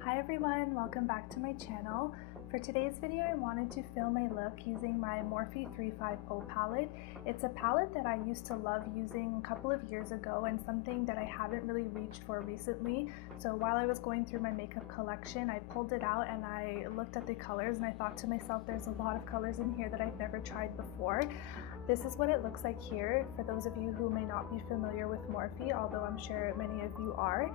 Hi everyone, welcome back to my channel. For today's video, I wanted to film a look using my Morphe 35O palette. It's a palette that I used to love using a couple of years ago and something that I haven't really reached for recently. So while I was going through my makeup collection, I pulled it out and I looked at the colors and I thought to myself, there's a lot of colors in here that I've never tried before. This is what it looks like here for those of you who may not be familiar with Morphe, although I'm sure many of you are.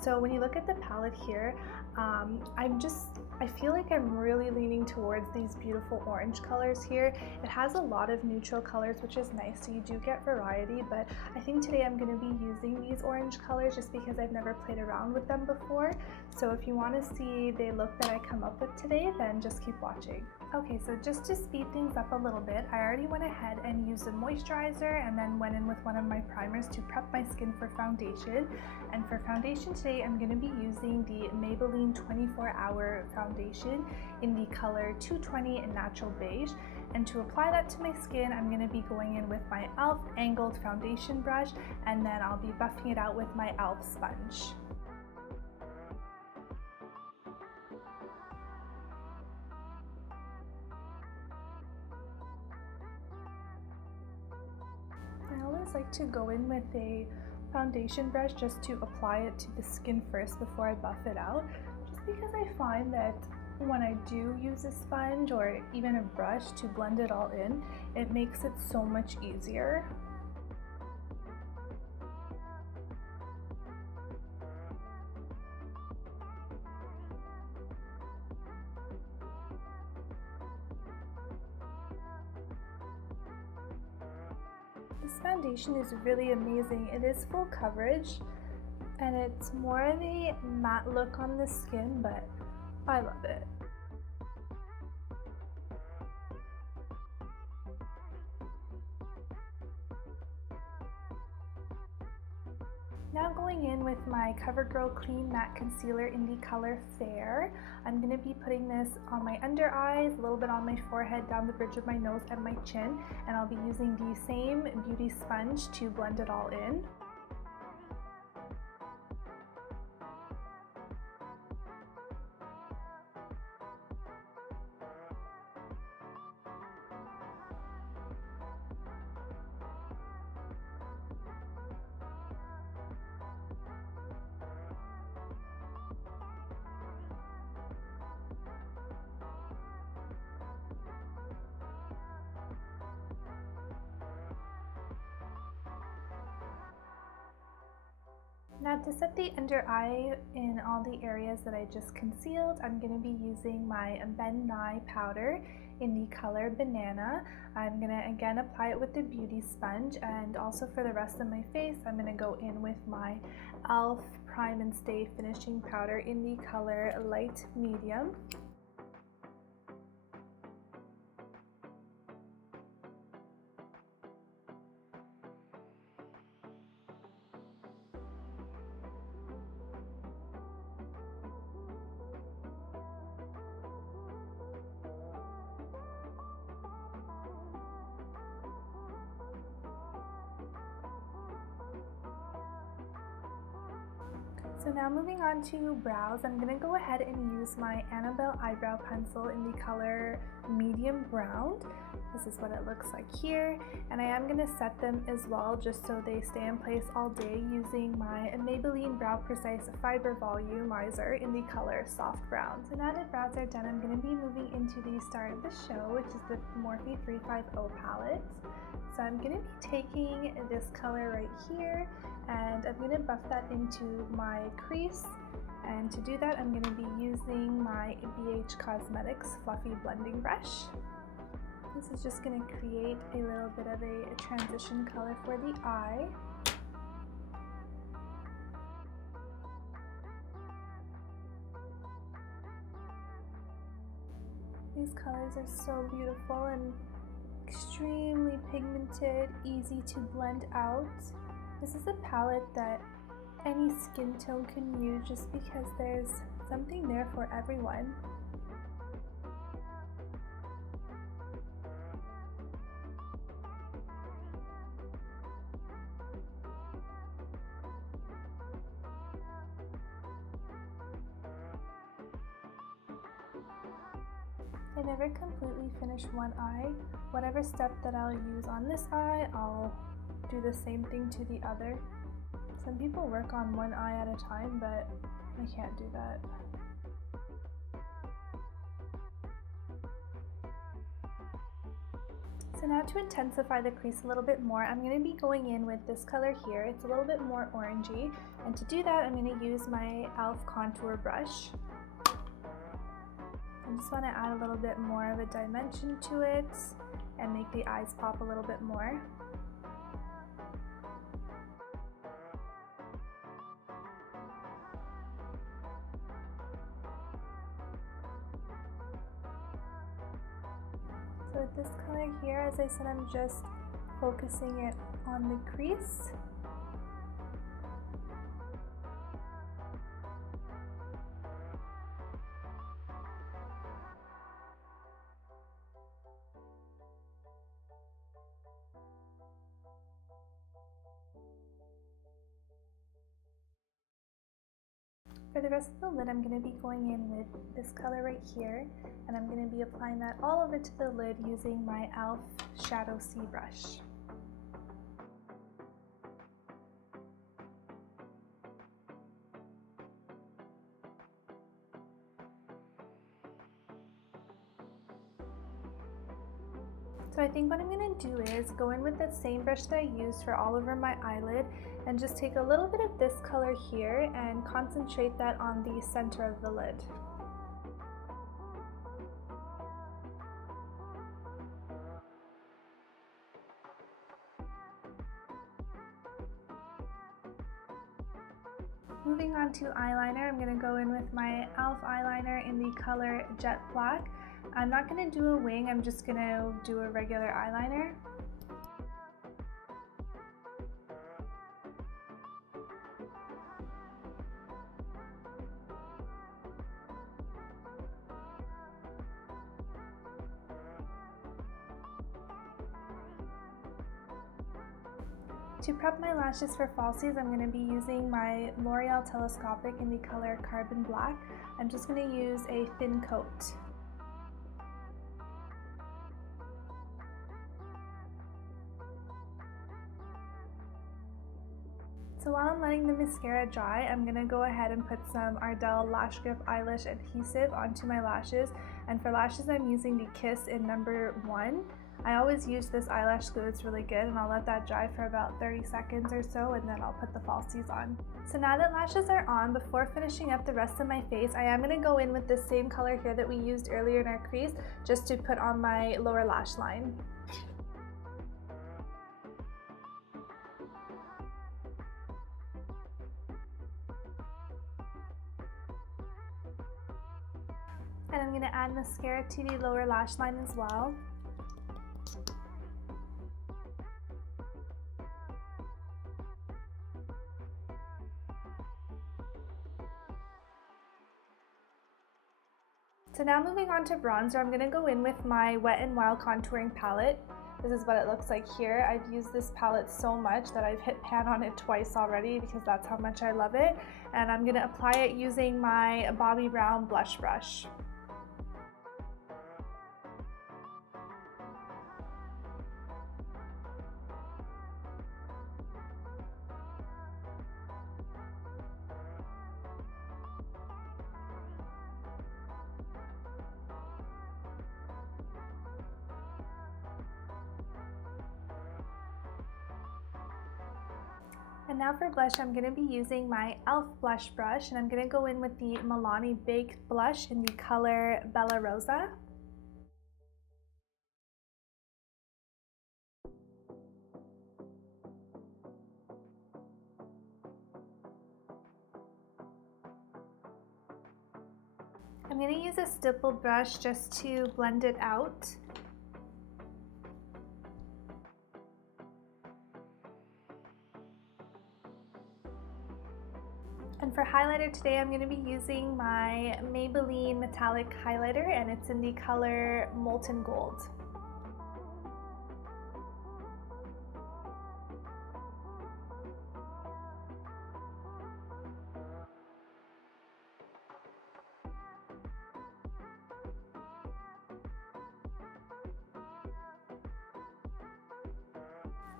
So when you look at the palette here, I feel like I'm really leaning towards these beautiful orange colors here. It has a lot of neutral colors, which is nice, so you do get variety, but I think today I'm going to be using these orange colors just because I've never played around with them before. So if you want to see the look that I come up with today, then just keep watching. Okay, so just to speed things up a little bit, I already went ahead and used a moisturizer and then went in with one of my primers to prep my skin for foundation. And for foundation today, I'm going to be using the Maybelline 24-Hour Foundation in the color 220 in Natural Beige. And to apply that to my skin, I'm going to be going in with my e.l.f. angled foundation brush, and then I'll be buffing it out with my e.l.f. sponge. I always like to go in with a foundation brush just to apply it to the skin first before I buff it out, just because I find that when I do use a sponge or even a brush to blend it all in, it makes it so much easier. This foundation is really amazing. It is full coverage and it's more of a matte look on the skin, but I love it. Now going in with my Covergirl Clean Matte Concealer in the color Fair. I'm going to be putting this on my under eyes, a little bit on my forehead, down the bridge of my nose and my chin, and I'll be using the same beauty sponge to blend it all in. Now to set the under eye in all the areas that I just concealed, I'm going to be using my Ben Nye powder in the color Banana. I'm going to again apply it with the beauty sponge, and also for the rest of my face I'm going to go in with my e.l.f. Prime and Stay finishing powder in the color Light Medium. So now moving on to brows, I'm going to go ahead and use my Annabelle eyebrow pencil in the color Medium Brown. This is what it looks like here, and I am going to set them as well just so they stay in place all day using my Maybelline Brow Precise Fiber Volumizer in the color Soft Brown. So now that brows are done, I'm going to be moving into the star of the show, which is the Morphe 35O palette. So I'm going to be taking this color right here and I'm going to buff that into my crease, and to do that I'm going to be using my Beige Cosmetics Fluffy Blending Brush. This is just going to create a little bit of a transition color for the eye. These colors are so beautiful and extremely pigmented, easy to blend out. This is a palette that any skin tone can use just because there's something there for everyone. I never completely finish one eye. Whatever step that I'll use on this eye, I'll do the same thing to the other. Some people work on one eye at a time, but I can't do that. So now to intensify the crease a little bit more, I'm going to be going in with this color here. It's a little bit more orangey, and to do that I'm going to use my e.l.f. contour brush. I just want to add a little bit more of a dimension to it and make the eyes pop a little bit more. So with this color here, as I said, I'm just focusing it on the crease. For the rest of the lid, I'm going to be going in with this color right here, and I'm going to be applying that all over to the lid using my e.l.f. Shadow C brush. So I think what I'm going to do is go in with that same brush that I used for all over my eyelid and just take a little bit of this color here and concentrate that on the center of the lid. Moving on to eyeliner, I'm going to go in with my e.l.f. eyeliner in the color Jet Black. I'm not going to do a wing, I'm just going to do a regular eyeliner. To prep my lashes for falsies, I'm going to be using my L'Oreal Telescopic in the color Carbon Black. I'm just going to use a thin coat. So while I'm letting the mascara dry, I'm going to go ahead and put some Ardell Lash Grip Eyelash Adhesive onto my lashes. And for lashes, I'm using the Kiss in number 1. I always use this eyelash glue, it's really good, and I'll let that dry for about 30 seconds or so, and then I'll put the falsies on. So now that lashes are on, before finishing up the rest of my face, I am going to go in with the same color here that we used earlier in our crease, just to put on my lower lash line. And I'm going to add mascara to the lower lash line as well. So now moving on to bronzer, I'm going to go in with my Wet n Wild contouring palette. This is what it looks like here. I've used this palette so much that I've hit pan on it twice already because that's how much I love it. And I'm going to apply it using my Bobbi Brown blush brush. And now for blush, I'm going to be using my e.l.f. blush brush, and I'm going to go in with the Milani Baked Blush in the color Bella Rosa. I'm going to use a stipple brush just to blend it out. And for highlighter today, I'm going to be using my Maybelline Metallic Highlighter, and it's in the color Molten Gold.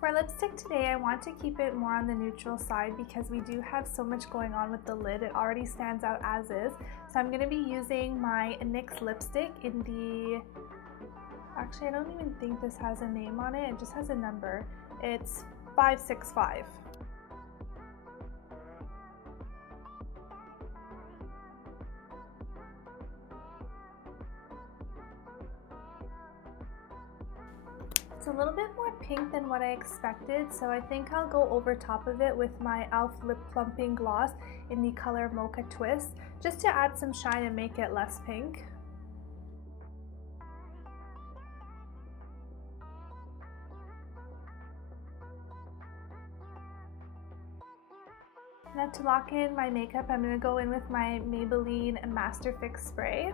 For lipstick today, I want to keep it more on the neutral side because we do have so much going on with the lid. It already stands out as is. So I'm going to be using my NYX lipstick in the... Actually, I don't even think this has a name on it. It just has a number. It's 565. It's a little bit more pink than what I expected, so I think I'll go over top of it with my e.l.f. Lip Plumping Gloss in the color Mocha Twist, just to add some shine and make it less pink. Now to lock in my makeup, I'm going to go in with my Maybelline Master Fix Spray.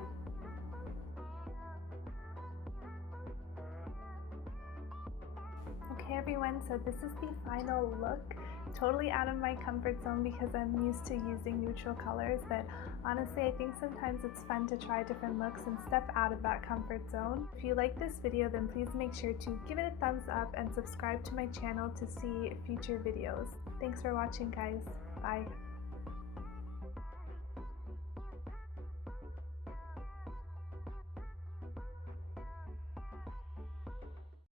Okay everyone, so this is the final look. Totally out of my comfort zone because I'm used to using neutral colors, but honestly I think sometimes it's fun to try different looks and step out of that comfort zone. If you like this video, then please make sure to give it a thumbs up and subscribe to my channel to see future videos. Thanks for watching guys. Bye.